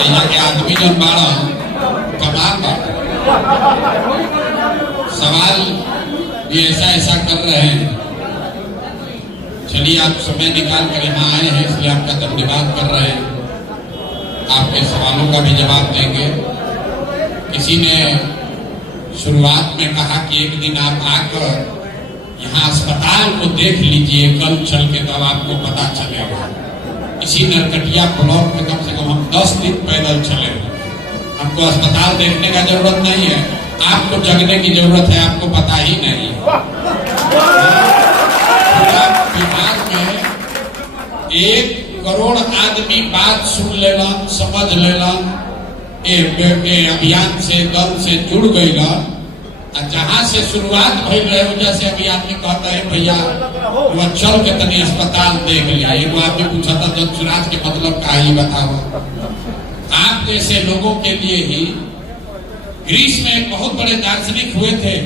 यहाँ के आदमी जो बाड़ा कमाल बा सवाल भी ऐसा ऐसा कर रहे हैं। चलिए आप समय निकाल कर यहाँ आए हैं इसलिए आपका धन्यवाद कर रहे हैं। आपके सवालों का भी जवाब देंगे। किसी ने शुरुआत में कहा कि एक दिन आप आकर यहाँ अस्पताल को देख लीजिए, कल चल के तब आपको पता चलेगा। इसी नरकटिया ब्लॉक में कम से कम हम 10 दिन पैदल चले। हमको अस्पताल देखने का जरूरत नहीं है, आपको जगने की जरूरत है, आपको पता ही नहीं है। बिहार में 1 करोड़ आदमी बात सुन लेला, समझ लेला, अभियान से दल से जुड़ गई। जहां से शुरुआत भइल रहे वजह से अभी आदमी कहता है भैया वो चल के तनी अस्पताल देख लिया। एगो आदमी पूछा था जनसुराज के मतलब का ही बताओ। आप जैसे लोगों के लिए ही ग्रीस में एक बहुत बड़े दार्शनिक हुए थे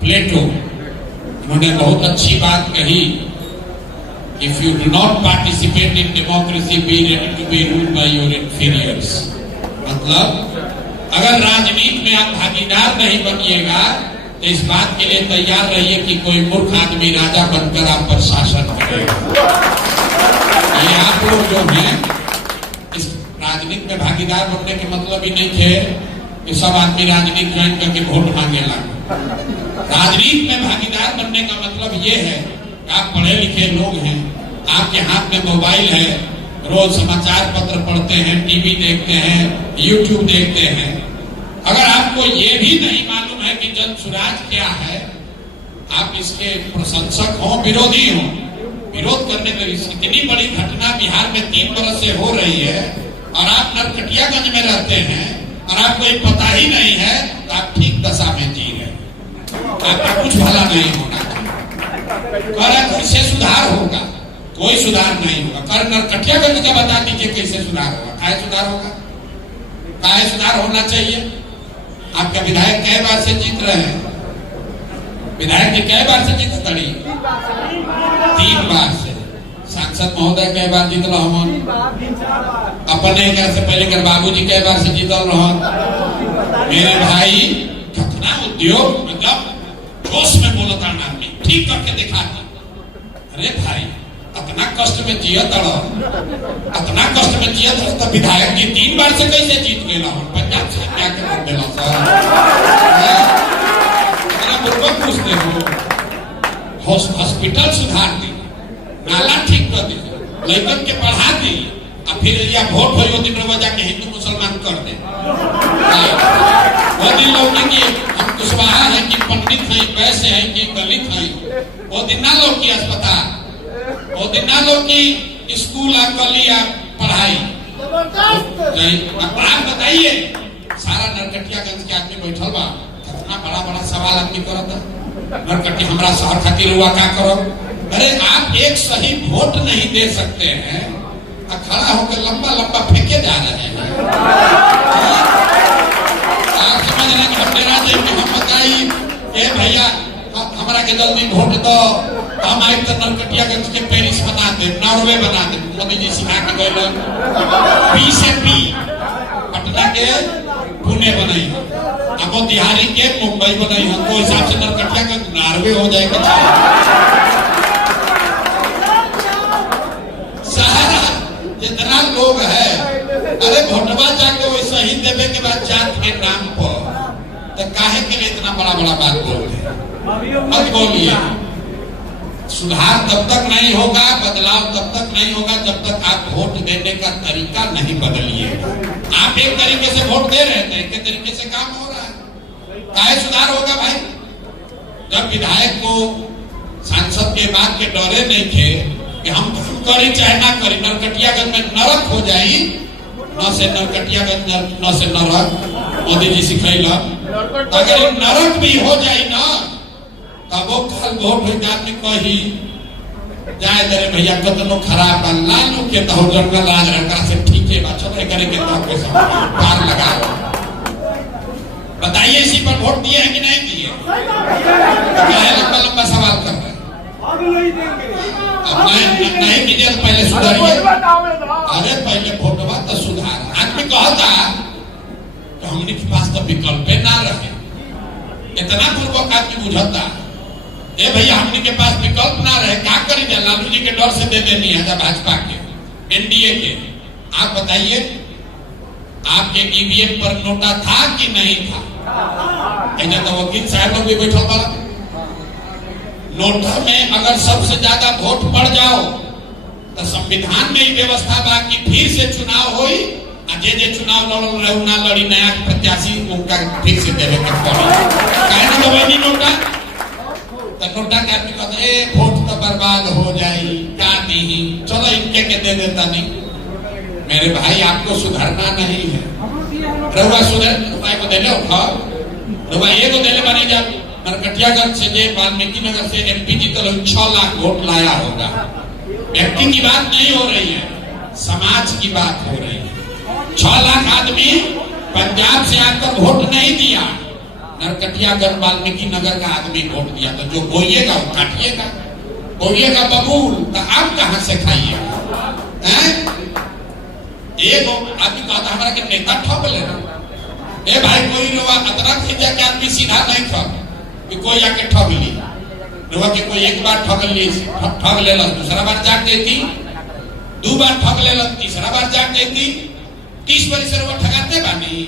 प्लेटो। उन्होंने बहुत अच्छी बात कही, if you do not participate in democracy be ready to be ruled by your inferiors. मतलब अगर राजनीति में आप भागीदार नहीं बनिएगा तो इस बात के लिए तैयार रहिए कि कोई मूर्ख आदमी राजा बनकर आप पर शासन करेगा। ये आप लोग जो हैं इस राजनीति में भागीदार बनने के मतलब ही नहीं थे कि सब आदमी राजनीति ज्वाइन करके वोट मांगेला। राजनीति में भागीदार बनने का मतलब ये है कि आप पढ़े लिखे लोग हैं, आपके हाथ में मोबाइल है, रोज समाचार पत्र पढ़ते हैं, टीवी देखते हैं, यूट्यूब देखते हैं। अगर आपको ये भी नहीं मालूम है कि जनसुराज क्या है, आप इसके प्रशंसक हो विरोधी हो, विरोध करने में इतनी बड़ी घटना बिहार में 3 बरस से हो रही है और आप नरकटियागंज में रहते हैं और आपको ये पता ही नहीं है तो आप ठीक दशा में जी रहे। आपका कुछ भला नहीं होना चाहिए। इससे सुधार होगा, कोई सुधार नहीं होगा। कर नरकटियागंज का बता दीजिए कैसे सुधार होगा, काहे सुधार होगा, काहे सुधार होना चाहिए। आपका विधायक कई बार से जीत रहे हैं, विधायक जी कई बार से जीत तड़ी 3 बार से। सांसद महोदय कई बार जीतल हम अपने से पहले कर बाबूजी कई बार से जीतल रह। मेरे भाई कितना उद्योग मतलब जोश में बोलता आदमी ठीक करके दिखा। अरे भाई अपना कष्ट में जिया तड़ो, अपना कष्ट में जिया तो विधायक जी 3 बार से कैसे जीत गए। पंजाब से क्या कर देला पूछते हो। हॉस्पिटल सुधार दी, नाला ठीक कर दी, लड़कन के पढ़ा दी, और फिर या वोट हो दिन रोजा के हिंदू मुसलमान कर दे। वो दिन लोग हम कुशवाहा है कि पंडित है, वैसे है कि दलित है, वो दिन ना लोग की अस्पताल, वो दिन ना लोग की स्कूल कलिया पढ़ाई। आप बताइए सारा नरकटियागंज के आदमी बैठल बा, कितना बड़ा बड़ा सवाल आदमी करता नरकटिया हमारा शहर खातिर हुआ क्या करो। अरे आप एक सही वोट नहीं दे सकते हैं, खड़ा होकर लंबा लंबा फेंके जा रहे हैं। आप समझ रहे हैं हम डेरा दे हम बताइए भैया हमारा के जल्दी वोट दो, हम आए तो नरकटियागंज के पेरिस बना दे, नॉर्वे बना दे। मोदी जी सिखा के गए बी से पी, पटना के पुणे बनाई, अब बिहारी के मुंबई बनाई। हमको हिसाब से नरकटियागंज नॉर्वे हो जाएगा। सारा जितना लोग है, अरे वोटवा जाके वैसा ही देवे के बाद जात के नाम पर तो काहे के लिए इतना बड़ा बड़ा बात बोलते हैं। मत बोलिए। सुधार तब तक नहीं होगा, बदलाव तब तक नहीं होगा जब तक आप वोट देने का तरीका नहीं बदलिएगा। आप एक तरीके से वोट दे रहे थे, एक तरीके से काम हो रहा है, काहे सुधार होगा भाई। जब विधायक को सांसद के बात के डरे नहीं थे कि हम करी चाहे ना करी, नरकटियागंज में नरक हो जाई, न से नरकटियागंज न से नरक मोदी जी सिखैला। अगर नरक भी हो जाए ना तब वो कल वोट हो जाने कही जाए दरे भैया कतनो खराब लालू के तो जंगल राज रखा से ठीक है बात चले करेंगे तो आपको पार लगा। बताइए इसी पर वोट दिए हैं कि नहीं दिए? लंबा लंबा सवाल कर रहे हैं। अब नहीं कीजिए तो पहले सुधारिए। अरे पहले वोटवा तो सुधार। आदमी को हमने के पास तो विकल्प ना रहे। इतना पूर्वक आदमी बुझता ए भैया हमने के पास विकल्प ना रहे, क्या करी जाए? लालू जी के डर से दे देनी है भाजपा के, एनडीए के। आप बताइए आपके ईवीएम पर नोटा था कि नहीं था? तो वकील साहब लोग भी बैठा पड़ा। नोटा में अगर सबसे ज्यादा वोट पड़ जाओ तो संविधान में ही व्यवस्था बा कि फिर से चुनाव होई, जे चुनाव लड़ल रहे ना लड़ी, नया प्रत्याशी उनका फिर से देवे के पड़ी। काहे ना दबाई नोटा? तो नोटा के आदमी कहते ए वोट तो बर्बाद हो जाई, का दी चलो इनके के दे देता नहीं। मेरे भाई आपको सुधरना नहीं है। रहुआ सुधर रुपये को दे लो, रुपये ये को दे ले बनी जा। नरकटियागंज से जे वाल्मीकि नगर से एमपी जी तो 6 लाख वोट लाया होगा। व्यक्ति की बात नहीं हो रही है, समाज की बात हो रही है। 6 लाख आदमी पंजाब से आकर वोट नहीं दिया, नरकटियागंज वाल्मीकि नगर का आदमी वोट दिया। तो जो बोइएगा वो काटिएगा, बोइएगा बबूल, तो आप कहां से खाइएगा? एक आदमी कहता हमारा के नेता ठग लेना। ए भाई कोई लोग अतरा खींचा के आदमी सीधा नहीं ठग कि कोई आके ठग ली। लोग के कोई एक बार ठग ली, ठग ले लो, दूसरा बार जाग देती, 2 बार ठग ले लो, तीसरा बार जाग देती, 30 बार से वो ठगाते बानी।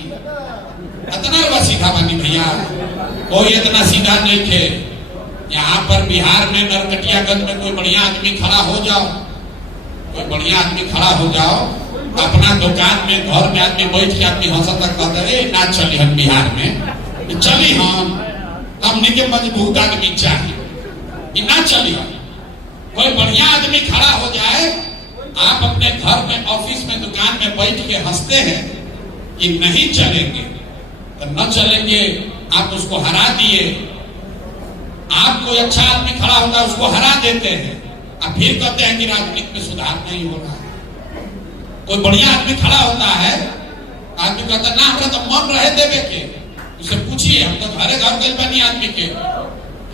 इतना रुआ सीधा बानी भैया, कोई इतना सीधा नहीं थे। यहाँ पर बिहार में नरकटियागंज में कोई बढ़िया आदमी खड़ा हो जाओ, कोई बढ़िया आदमी खड़ा हो जाओ, अपना दुकान में घर में आदमी बैठ के आदमी हंसत कहते ना चली हम बिहार में, चली हमने के मजबूत आदमी चाहिए, ना चली हम। कोई बढ़िया आदमी खड़ा हो जाए, आप अपने घर में, ऑफिस में, दुकान में बैठ के हंसते हैं कि नहीं चलेंगे, तो न चलेंगे। आप उसको हरा दिए, आप कोई अच्छा आदमी खड़ा होता है उसको हरा देते हैं, अब फिर कहते हैं कि राजनीति में सुधार नहीं हो रहा है। कोई बढ़िया आदमी खड़ा होता है, आदमी कहता ना हमरा तो मन रहे देवे के, उसे पूछिए हम तो घरे घर गए बनी आदमी के,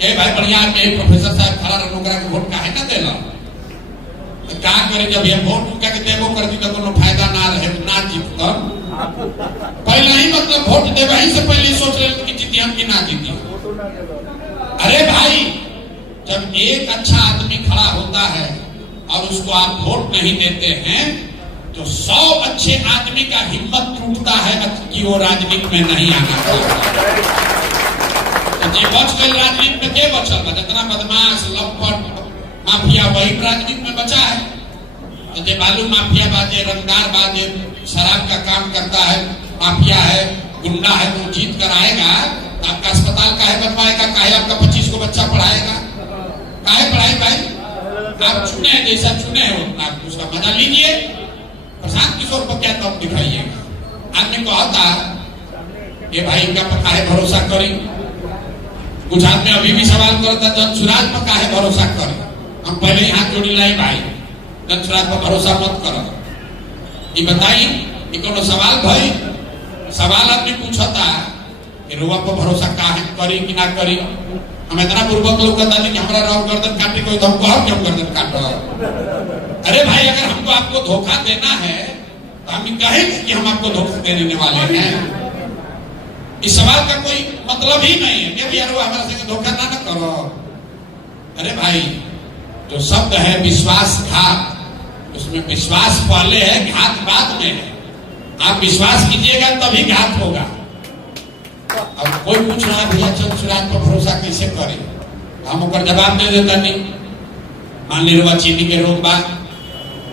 ए भाई बढ़िया आदमी प्रोफेसर साहब खड़ा रहो, ओकरा के वोट काहे ना देला? तो का करे जब ये वोट उनका के देबो कर दी तो कोनो फायदा ना रहे, ना जीतम। पहले ही मतलब वोट देवे ही से पहले सोच ले कि जीती हम कि ना जीती। अरे भाई जब एक अच्छा आदमी खड़ा होता है और उसको आप वोट नहीं देते हैं तो 100 अच्छे आदमी का हिम्मत टूटता है कि वो राजनीति में नहीं आना चाहिए। तो जे बच गए राजनीति में, के बचल? जितना बदमाश, लंपट, माफिया वही राजनीति में बचा है। तो जे बालू माफिया बाजे, रंगदार बाजे, शराब का काम करता है, माफिया है, गुंडा है, वो जीत कर आएगा तो आपका अस्पताल काहे बनवाएगा? काहे आपका 25 को बच्चा पढ़ाएगा? काहे पढ़ाई भाई? आप चुने जैसा चुने हो आप उसका मजा लीजिए। प्रशांत किशोर पर क्या तब दिखाइएगा? आदमी को आता ये भाई इनका पर काहे भरोसा करी? कुछ आदमी अभी भी सवाल करता जनसुराज पर काहे भरोसा करे? हम पहले ही हाथ जोड़ी लाई भाई, जनसुराज पर भरोसा मत करो। ये बताई कि कोनो सवाल भाई, सवाल आदमी पूछता कि रुआ पर भरोसा काहे करी कि ना करी? हम इतना पूर्वक लोग कहता नहीं कि हमारा राव गर्दन काटे कोई तो हमको हम क्यों गर्दन काटो? अरे भाई अगर हमको आपको धोखा देना है तो हम कहेंगे कि हम आपको धोखा देने वाले हैं। इस सवाल का कोई मतलब ही नहीं है कि भैया हमारे से धोखा ना करो। अरे भाई जो शब्द है विश्वासघात, उसमें विश्वास पहले है, घात बाद में है। आप विश्वास कीजिएगा तभी घात होगा। अब कोई पूछ रहा है भैया जनसुराज पर भरोसा कैसे करें? हम ऊपर जवाब दे देता नहीं। मान लीजिए चीनी के रोग बा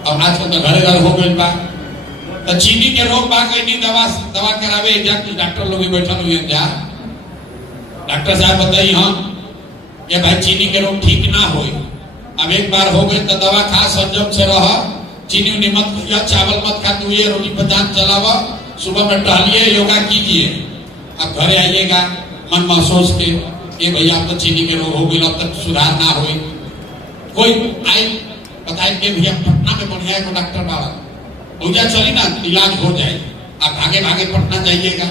और आजकल तो घर घर हो गई बा, तो चीनी के रोग बा कहीं दवा करावे जा, डॉक्टर लोग भी बैठल हुए जा, डॉक्टर साहब बताइए हम ये भाई चीनी के रोग ठीक ना हो। अब एक बार हो गए तो दवा खा, संजम से रह, चीनी उनी मत खाइए, चावल मत खा, तू ये रोटी पर जान चलावा, सुबह में टहलिए, योगा कीजिए। अब घरे आइएगा मन महसूस के ये भैया आप तो चीनी के रोग हो गई, अब तक सुधार ना हो। कोई आई बताए कि भैया पटना में बढ़िया है डॉक्टर बाबा, पूजा चली ना इलाज हो जाए। आप भागे भागे पटना जाइएगा।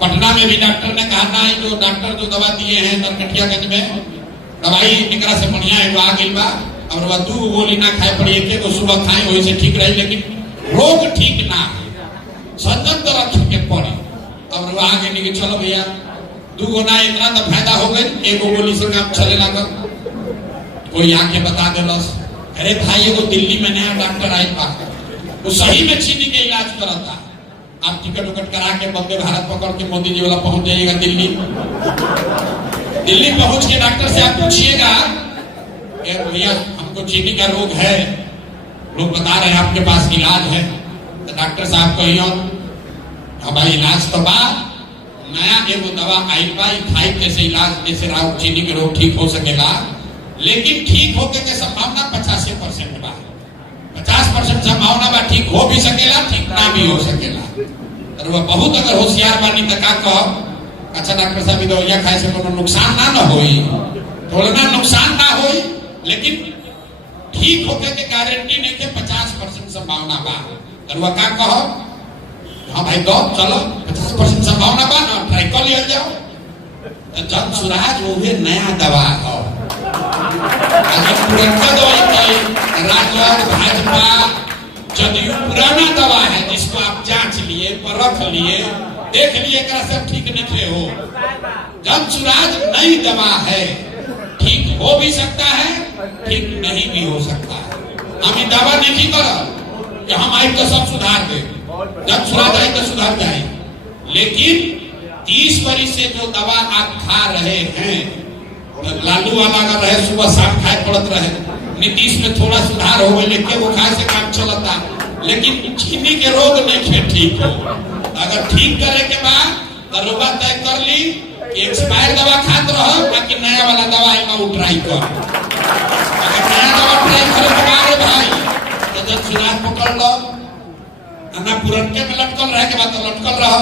पटना में भी डॉक्टर ने कहा ना जो डॉक्टर जो दवा दिए हैं नरकटियागंज में दवाई निकला से बढ़िया है, वो आ गई बा और वह 2 गोली ना खाए पड़ी, एक तो सुबह खाए वही से ठीक रही, लेकिन रोग ठीक ना है, संजम तो रखे के पड़े। तो आगे नहीं कि चलो भैया 2 गुना इतना तो फायदा हो गई, 1 गोली से काम चले लगा। कोई आके बता देलस, अरे भाई एगो दिल्ली में नया डॉक्टर आई बा, वो सही में चीनी के इलाज करता। आप टिकट उकट करा के वंदे भारत पकड़ के मोदी जी वाला पहुंच जाइएगा दिल्ली। दिल्ली पहुंच के डॉक्टर से आप पूछिएगा भैया हमको चीनी का रोग है, लोग बता रहे हैं आपके पास इलाज है, तो डॉक्टर साहब कहियो हमारा इलाज तो बा, नया एगो दवा आई बा, थाई जैसे इलाज जैसे राव चीनी के रोग ठीक हो सकेला, लेकिन ठीक होके के संभावना 85% बा। 50% संभावना बा ठीक हो भी सकेला, ठीक ना भी हो सकेला। और वह बहुत अगर होशियार बानी तो का कहो, अच्छा डॉक्टर साहब दवाइयां खाए से कोनो नुकसान ना होई, थोड़ा ना नुकसान ना होई, लेकिन ठीक होके के गारंटी नहीं के 50% संभावना बा। और वह का कहो, हाँ भाई दो चलो 50% संभावना बा ना, ट्राई कर लिया जाओ। तो जन सुराज वो नया दवा हो, पुरनका दवाई राजद भाजपा जदयू पुराना दवा है, जिसको आप जांच लिए, परख लिए, देख लिए सब ठीक नहीं हो। जन सुराज नई दवा है, ठीक हो भी सकता है, ठीक नहीं भी हो सकता है। हम ये दावा नहीं कर कि हम आई तो सब सुधार दे, जन सुराज आई तो सुधार जाए, लेकिन 30 वर्ष से जो दवा आप खा रहे हैं, लालू वाला अगर रहे सुबह शाम खाए पड़त रहे, नीतीश में थोड़ा सुधार हो गए, लेकिन वो खाए से काम चलता, लेकिन चीनी के रोग नहीं ठीक हो। अगर ठीक करे के बाद दरोगा तय कर ली कि एक्सपायर दवा खाते रहो, बाकी नया वाला दवा आई ट्राई कर। अगर नया दवा ट्राई करे के बाद भाई तो जब सुराग पकड़ लो, ना पुरनके में लटकल रहे के बाद तो लटकल रहो।